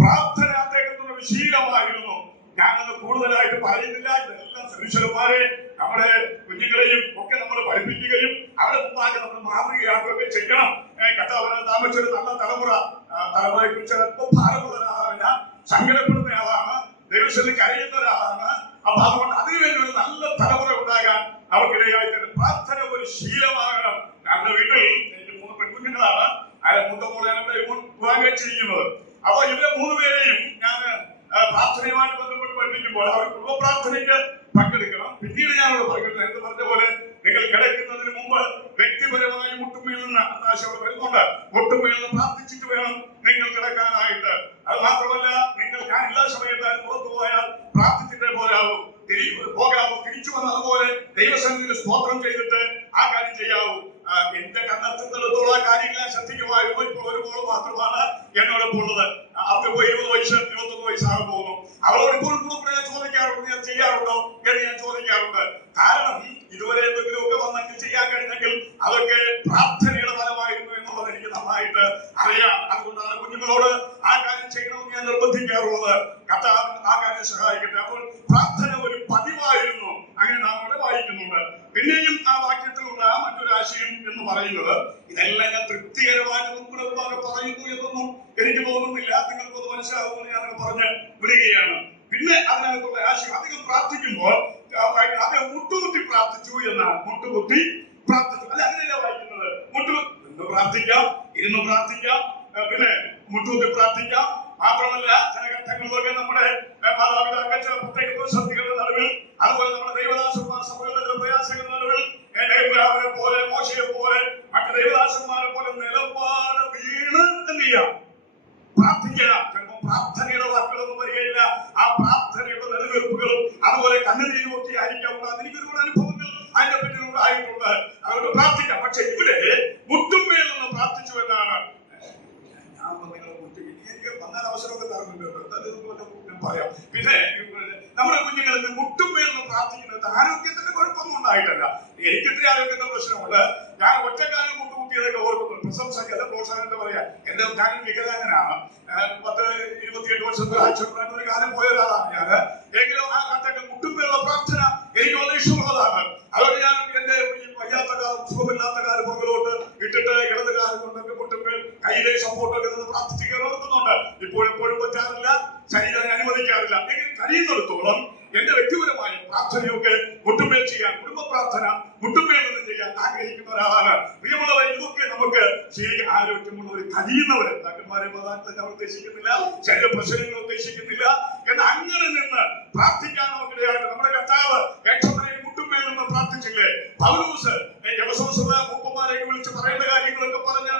പ്രാർത്ഥന അദ്ദേഹത്തിന്റെ ഒരു ശീലമായിരുന്നു. ഞാനത് കൂടുതലായിട്ട് പറയുന്നില്ല. ഇതെല്ലാം സദൃശന്മാരെ നമ്മുടെ കുഞ്ഞുങ്ങളെയും ഒക്കെ നമ്മൾ പഠിപ്പിക്കുകയും അവരുടെ മുമ്പാകെ നമ്മൾ മാതൃകയാക്കുകയൊക്കെ ചെയ്യണം. കർത്താവിനെ താമസിച്ചൊരു നല്ല തലമുറയെ കുറിച്ച് ഭാരമുള്ള ഒരാളാണ്, സങ്കടപ്പെടുന്ന ആളാണ്, ദൈവത്തിൽ കരയുന്ന ഒരാളാണ്. അപ്പൊ അതുകൊണ്ട് അതിനുവേണ്ടി ഒരു നല്ല തലമുറ ഉണ്ടാകാൻ അവർക്കിടയായി പ്രാർത്ഥന ഒരു ശീലമാകണം. ഞങ്ങളുടെ വീട്ടിൽ എനിക്ക് 3 പെൺകുഞ്ഞുങ്ങളാണ്. മൂത്ത മോളെ വിവാഹം കഴിച്ചിരിക്കുന്നത്. അപ്പൊ ഇവരെ 3 പേരെയും ഞാൻ പ്രാർത്ഥനയുമായിട്ട് ബന്ധപ്പെട്ട് പഠിപ്പിക്കുമ്പോൾ അവർ കുടുംബ പ്രാർത്ഥനയ്ക്ക് പങ്കെടുക്കണം. പിന്നീട് ഞാനോട് പറഞ്ഞിട്ടുണ്ട്, എന്ന് പറഞ്ഞ പോലെ നിങ്ങൾ കിടക്കുന്നതിന് മുമ്പ് വ്യക്തിപരമായി മുട്ടുമേൽ നിന്ന് ആശയോടെ വരുന്നുണ്ട്, മുട്ടുമേൽ നിന്ന് പ്രാർത്ഥിച്ചിട്ട് വേണം നിങ്ങൾ കിടക്കാനായിട്ട്. അത് മാത്രമല്ല, നിങ്ങൾ ഞാൻ എല്ലാ സമയത്താലും പുറത്തു പോയാൽ പ്രാർത്ഥിച്ചിട്ടേ പോകാവൂ, തിരിച്ചു വന്ന് അതുപോലെ ദൈവസന്നിധിയിൽ സ്തോത്രം ചെയ്തിട്ട് ആ കാര്യം ചെയ്യാവൂ. എന്റെ കണ്ണെത്തുന്നിടത്തോളം ആ കാര്യങ്ങളെ ശ്രദ്ധിക്കുമായിരുന്നു. ഇപ്പോൾ ഒരു മോള് മാത്രമാണ് എന്നോടൊപ്പം ഉള്ളത്. അവർക്ക് ഇപ്പോൾ 20 വയസ്സ് 21 വയസ്സാകാൻ പോകുന്നു. അവളോട് ഇപ്പോഴും കൂടെ ഞാൻ ചോദിക്കാറുണ്ട്, ഞാൻ ചെയ്യാറുണ്ടോ എന്ന് ഞാൻ ചോദിക്കാറുണ്ട്. കാരണം ഇതുവരെ എന്തെങ്കിലുമൊക്കെ വന്നെങ്കിൽ ചെയ്യാൻ കഴിഞ്ഞെങ്കിൽ അതൊക്കെ പ്രാർത്ഥനയുടെ ഫലമായിരുന്നു എന്നുള്ളത് എനിക്ക് നന്നായിട്ട് അറിയാം. അതുകൊണ്ടാണ് കുഞ്ഞുങ്ങളോട് ആ കാര്യം ചെയ്യണമെന്ന് ഞാൻ നിർബന്ധിക്കാറുള്ളത്. കർത്താവ് ആ കാര്യം സഹായിക്കട്ടെ. അപ്പോൾ പ്രാർത്ഥന ഒരു പതിവായിരുന്നു, അങ്ങനെ നാം അവിടെ വായിക്കുന്നുണ്ട്. പിന്നെയും ആ വാക്യത്തിലുള്ള മറ്റൊരു ആശയം എന്ന് പറയുന്നത്, ഇതെല്ലാം ഞാൻ തൃപ്തികരമായിട്ട് നമ്മുടെ പറയുന്നു എന്നൊന്നും എനിക്ക് തോന്നുന്നില്ല. നിങ്ങൾക്കത് മനസ്സിലാകുമെന്ന് ഞാനത് പറഞ്ഞ് വിടുകയാണ്. പിന്നെ അതിനകത്തുള്ള ആശയം, അധികം പ്രാർത്ഥിക്കുമ്പോൾ അദ്ദേഹം മുട്ടുകുത്തി പ്രാർത്ഥിച്ചു എന്നാണ്. മുട്ടുകുത്തി പ്രാർത്ഥിച്ചു, അല്ല അങ്ങനെയല്ല വായിക്കുന്നത്. നിന്ന് പ്രാർത്ഥിക്കാം, ഇരുന്ന് പ്രാർത്ഥിക്കാം, പിന്നെ മുട്ടുകുത്തി പ്രാർത്ഥിക്കാം. മാത്രമല്ല ചില ഘട്ടങ്ങളിലൊക്കെ നമ്മുടെ മാതാപിതാക്കൾ ചില പ്രത്യേക പ്രതിസന്ധികളുടെ നടുവിൽ, അതുപോലെ നമ്മുടെ ദൈവദാസന്മാർ സഭകളുടെ ചില പ്രയാസങ്ങളുടെ നടുവിൽ എന്നെ പോലെ മോശയെ പോലെ മറ്റു ദൈവദാസന്മാരെ പോലെ നിലപാട് വീണ് എന്ത് ചെയ്യാം, പ്രാർത്ഥിക്കണം. ചിലപ്പോൾ പ്രാർത്ഥനയുടെ വാക്കുകളൊന്നും വരികയില്ല. ആ പ്രാർത്ഥനയുടെ നിലനിൽപ്പുകളും അതുപോലെ കണ്ണുനീരും ഒക്കെ ആയിരിക്കാം. എനിക്ക് ഒരുപാട് അനുഭവങ്ങൾ അതിന്റെ പിന്നിലൂടെ ആയിട്ടുണ്ട്. അതുകൊണ്ട് പ്രാർത്ഥിക്കാം. പക്ഷെ ഇവിടെ മുട്ടുമേൽ നിന്ന് പ്രാർത്ഥിച്ചു എന്നാണ് ഞാൻ നിങ്ങളെ കുട്ടി എനിക്ക് വന്നാൽ അവസരമൊക്കെ തരുന്നുണ്ട് പറയാം. പിന്നെ നമ്മുടെ കുഞ്ഞുങ്ങൾക്ക് മുട്ടുമേൽ നിന്ന് പ്രാർത്ഥിക്കുന്നത് ആരോഗ്യത്തിന്റെ കുഴപ്പമൊന്നും ഉണ്ടായിട്ടല്ല. എനിക്ക് ഇത്ര ആരോഗ്യത്തിന്റെ പ്രശ്നമുണ്ട്. ഞാൻ ഒറ്റക്കാലം മുട്ടുകുത്തിയതൊക്കെ ഓർക്കുന്നു. പ്രശംസയ്ക്കല്ല, പ്രോത്സാഹനത്തെ പറയാം. എന്റെ ഞാൻ വികലാംഗനാണ്. 10-28 വർഷത്തെ ആഴ്ച ഒരു കാലം പോയ ഒരാളാണ് ഞാൻ. എങ്കിലും ആ ഘട്ടത്തിൽ മുട്ടുമേലുള്ള പ്രാർത്ഥന എനിക്ക് വളരെ ഇഷ്ടമുള്ളതാണ്. അതുകൊണ്ട് ഞാൻ എന്റെ വയ്യാത്ത കാലം, സുഖമില്ലാത്ത കാലം പുറകിലോട്ട് ഇട്ടിട്ട് ഇടത് കാലം കൊണ്ടൊക്കെ മുട്ടുമേൽ കയ്യിലെ സപ്പോർട്ടൊക്കെ നിന്ന് പ്രാർത്ഥിച്ച് ഓർക്കുന്നുണ്ട്. ഇപ്പോഴെപ്പോഴും പറ്റാറില്ല, ശരീരം അനുവദിക്കാറില്ല. എങ്കിലും കഴിയുന്നിടത്തോളം എന്റെ വ്യക്തിപരമായ പ്രാർത്ഥനയൊക്കെ മുട്ടുമേൽ ചെയ്യാൻ, കുടുംബ പ്രാർത്ഥന മുട്ടുമേൽ നിന്ന് ചെയ്യാൻ ആഗ്രഹിക്കുന്ന ഒരാളാണ്. പ്രിയമുള്ളവരെ, ഇതൊക്കെ നമുക്ക് ശരിക്കും ആരോഗ്യമുള്ളവർ കഴിയുന്നവര്, ഡോക്ടർമാരെ ഞാൻ ഉദ്ദേശിക്കുന്നില്ല, ശരീര പ്രശ്നങ്ങൾ ഉദ്ദേശിക്കുന്നില്ല, എന്ന് അങ്ങനെ നിന്ന് പ്രാർത്ഥിക്കാൻ നമുക്കിടയാകട്ടെ. നമ്മുടെ കർത്താവ് ഏറ്റവും മുട്ടുമേൽ നിന്ന് പ്രാർത്ഥിച്ചില്ലേ? പൗലോസ് എഫെസോസിലെ മൂപ്പന്മാരെയൊക്കെ വിളിച്ച് പറയേണ്ട കാര്യങ്ങളൊക്കെ പറഞ്ഞ്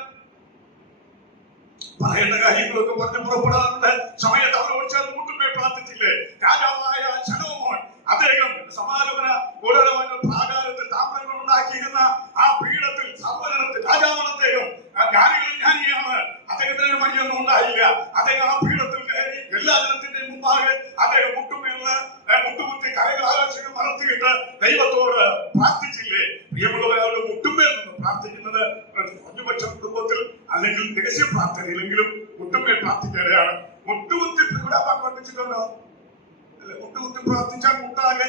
പുറപ്പെടാറുണ്ട്. സമയത്ത് അവർ വിളിച്ചാൽ മുട്ടുമേൽ പ്രാർത്ഥിച്ചില്ലേ? രാജാവായ ശലോമോൻ അദ്ദേഹം സമാഗമന കൂടാരങ്ങൾ പ്രാകാരത്തിൽ താമ്രങ്ങൾ ഉണ്ടാക്കിയിരുന്ന ആ പീഠത്തിൽ സമ്മേളനത്തിൽ രാജാവാണ് അദ്ദേഹം. ജ്ഞാനിയാണ്. അദ്ദേഹത്തിന് മടിയൊന്നും ഉണ്ടായില്ല. അദ്ദേഹം ആ പീഠത്തിൽ കയറി എല്ലാ ജനത്തിന്റെയും മുമ്പാകെ അദ്ദേഹം മുട്ടുകുത്തി കരകൾ ആലോചന നടത്തിയിട്ട് ദൈവത്തോട് പ്രാർത്ഥിച്ചില്ലേ? പ്രിയമുള്ളവരെ, മുട്ടുമേൽ നിന്ന് പ്രാർത്ഥിക്കുന്നത് കുറഞ്ഞപക്ഷം കുടുംബത്തിൽ അല്ലെങ്കിൽ രഹസ്യ പ്രാർത്ഥനയിലെങ്കിലും മുട്ടുമേൽ പ്രാർത്ഥിക്കാതെയാണ്. മുട്ടുകുത്തി ഇവിടെ പഠിപ്പിച്ചിട്ടുണ്ടോ? അല്ലെ, മുട്ടുകുത്തി പ്രാർത്ഥിച്ചാൽ മുട്ടാകെ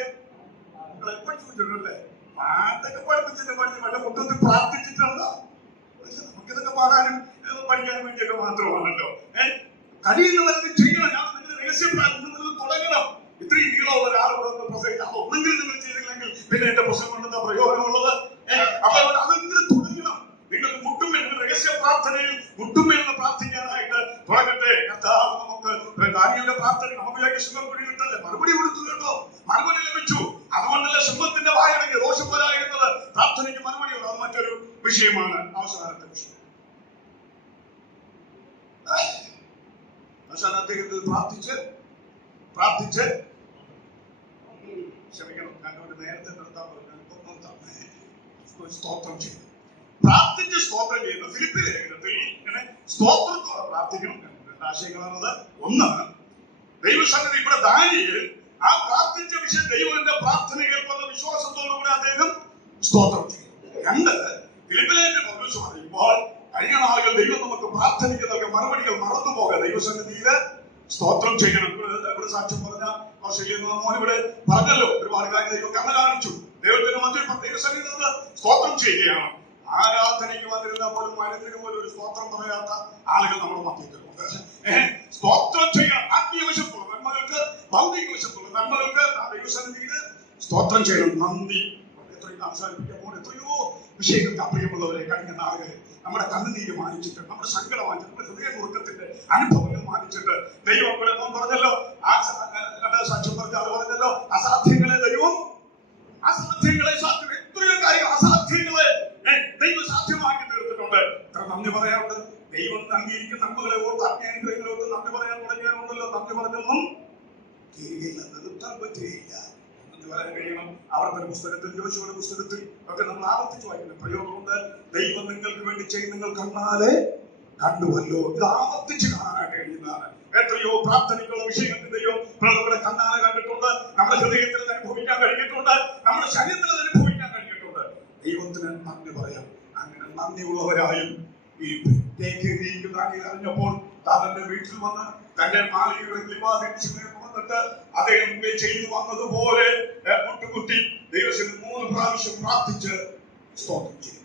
പഠിപ്പിച്ചിട്ടുണ്ടല്ലേ? പാട്ടൊക്കെ പഠിപ്പിച്ചിട്ട് പക്ഷെ മുട്ടുകുത്തി പ്രാർത്ഥിച്ചിട്ടുണ്ടോ? നമുക്കിതൊക്കെ പാടാനും പഠിക്കാനും വേണ്ടിയൊക്കെ മാത്രമാണല്ലോ. കഴിയുന്നവർക്ക് ചെയ്യണം. ഞാൻ നിങ്ങൾ രഹസ്യ പ്രാർത്ഥന തുടങ്ങണം. ഇത്രയും നീളമുള്ള ഒരാളോട് പ്രസംഗിക്കാം. അതൊന്നെങ്കിലും നിങ്ങൾ ചെയ്തില്ലെങ്കിൽ പിന്നെ എന്റെ പ്രശ്നം കൊണ്ടെന്താ പ്രയോജനമുള്ളത്? അപ്പൊ അതെങ്കിലും തുടങ്ങണം. നിങ്ങൾ മുട്ടുമേൽ രഹസ്യ പ്രാർത്ഥനയിൽ മുട്ടുമേൽ നിന്ന് പ്രാർത്ഥിക്കാനായിട്ട് തുടങ്ങട്ടെ. കർത്താവ് നമുക്ക് ദാനിയേലിന്റെ പ്രാർത്ഥന നമുക്ക് സിംഹം പിടികിട്ടല്ലേ? മറുപടി കൊടുത്തു കേട്ടോ, മറുപടി ലഭിച്ചു. അതുകൊണ്ടല്ല സിംഹത്തിന്റെ വായടങ്ങി ദോഷപ്പോലായിരുന്നത്. പ്രാർത്ഥനയ്ക്ക് മറുപടിയുണ്ട്. അത് മറ്റൊരു വിഷയമാണ്. അവസാനത്തെ വിഷയം, അവസാന അദ്ദേഹത്തിൽ പ്രാർത്ഥിച്ച് ക്ഷമിക്കണം, ഞാനോട് നേരത്തെ നിർത്താൻ സ്തോത്രം ചെയ്തു. പ്രാർത്ഥിച്ച് സ്തോത്രം ചെയ്യുന്നു. ഫിലിപ്പി ലേഖനത്തിൽ ഇങ്ങനെ സ്തോത്രത്തോടെ പ്രാർത്ഥിക്കണം. രണ്ട് ആശയങ്ങളാണത്. ഒന്ന്, ദൈവസന്നിധി ഇവിടെ ദാനിയേൽ ആ പ്രാർത്ഥിച്ച വിഷയം ദൈവത്തിന്റെ പ്രാർത്ഥന കേൾക്കുന്ന വിശ്വാസത്തോടുകൂടി അദ്ദേഹം സ്തോത്രം ചെയ്തു. രണ്ട്, ഫിലിപ്പിലേക്ക് പൗലോസ് പറയുമ്പോൾ കഴിഞ്ഞ നാളുകൾ ദൈവം നമുക്ക് പ്രാർത്ഥനയ്ക്ക് നൽകിയ മറുപടികൾ മറന്നുപോകാൻ ദൈവസന്നിധിയില് സ്തോത്രം ചെയ്യണം. ഇവിടെ സാക്ഷ്യം പറഞ്ഞ മോൻ ഇവിടെ പറഞ്ഞല്ലോ, ഒരുപാട് കാര്യം ദൈവം കണ്ണ കാണിച്ചു. ദൈവത്തിന്റെ മധ്യ ദൈവസന്നിധി നിന്ന് സ്തോത്രം ചെയ്യുകയാണ്. ആരാധനയ്ക്ക് വന്നിരുന്ന പോലും മരുന്നിന് പോലും ഒരു സ്തോത്രം പറയാത്ത ആളുകൾ നമ്മുടെ മധ്യത്തിലുണ്ട്. സ്തോത്രം ചെയ്യണം. ആത്മീയ വശത്തുള്ള നന്മകൾക്ക്, ഭൗതിക വശത്തുള്ള നന്മകൾക്ക് ദൈവസന്നിധിയിൽ സ്തോത്രം ചെയ്യണം. നന്ദി. എത്രയും അവസാനിപ്പിക്കാൻ പോകുന്ന എത്രയോ വിഷയങ്ങൾക്ക് പ്രിയമുള്ളവരെ, കഴിഞ്ഞ നാളുകളിൽ നമ്മുടെ കണ്ണുനീര് മാനിച്ചിട്ട്, നമ്മുടെ സങ്കടം മാനിച്ചിട്ട്, നമ്മുടെ ഹൃദയ മുറുക്കത്തിന്റെ അനുഭവങ്ങൾ മാനിച്ചിട്ട് ദൈവം പറഞ്ഞല്ലോ, ആ സാക്ഷ്യം പറഞ്ഞ ആൾ പറഞ്ഞല്ലോ, അസാധ്യങ്ങളെ ദൈവം അസാധ്യങ്ങളെ സാധ്യം, എത്രയോ കാര്യം അസാധ്യങ്ങളെ ദൈവം സാധ്യമാക്കി തീർത്തിട്ടുണ്ട്. എത്ര നന്ദി പറയാറുണ്ട്. ദൈവം നൽകിയിരിക്കുന്ന നന്മകളെ ഓർത്ത് അജ്ഞാനികളെ ഓർത്ത് നന്ദി പറയാൻ തുടങ്ങിയാലുണ്ടല്ലോ, നന്ദി പറഞ്ഞൊന്നും തീരുകയില്ല, നിർത്താൻ പറ്റുകയില്ല. നന്ദി പറയാൻ കഴിയണം. ആവർത്തന പുസ്തകത്തിൽ, യോശുവയുടെ പുസ്തകത്തിൽ ഒക്കെ നമ്മൾ ആവർത്തിച്ച് വായിക്കുന്ന പ്രയോഗമുണ്ട്. ദൈവം നിങ്ങൾക്ക് വേണ്ടി ചെയ്ത് നിങ്ങൾ കണ്ണാലെ കണ്ടുവല്ലോ. ഇത് ആവർത്തിച്ച് കാണാനായിട്ട് കഴിയുന്നതാണ്. എത്രയോ പ്രാർത്ഥനയ്ക്കുള്ള വിഷയങ്ങൾ ദൈവം നമ്മുടെ കണ്ണാലെ കണ്ടിട്ടുണ്ട്, നമ്മുടെ ഹൃദയത്തിൽ അനുഭവിക്കാൻ കഴിഞ്ഞിട്ടുണ്ട്, നമ്മുടെ ശരീരത്തിൽ അനുഭവിക്കാൻ കഴിഞ്ഞിട്ടുണ്ട്. ദൈവത്തിന് നന്ദി പറയാം. അങ്ങനെ നന്ദിയുള്ളവരായും ഈ അറിഞ്ഞപ്പോൾ താതന്റെ വീട്ടിൽ വന്ന് തന്റെ മാളികയുടെ വന്നിട്ട് അദ്ദേഹം ചെയ്തു വന്നതുപോലെ മുട്ടുകുത്തി ദൈവത്തിന് 3 പ്രാവശ്യം പ്രാർത്ഥിച്ച് സ്തോത്രം ചെയ്തു.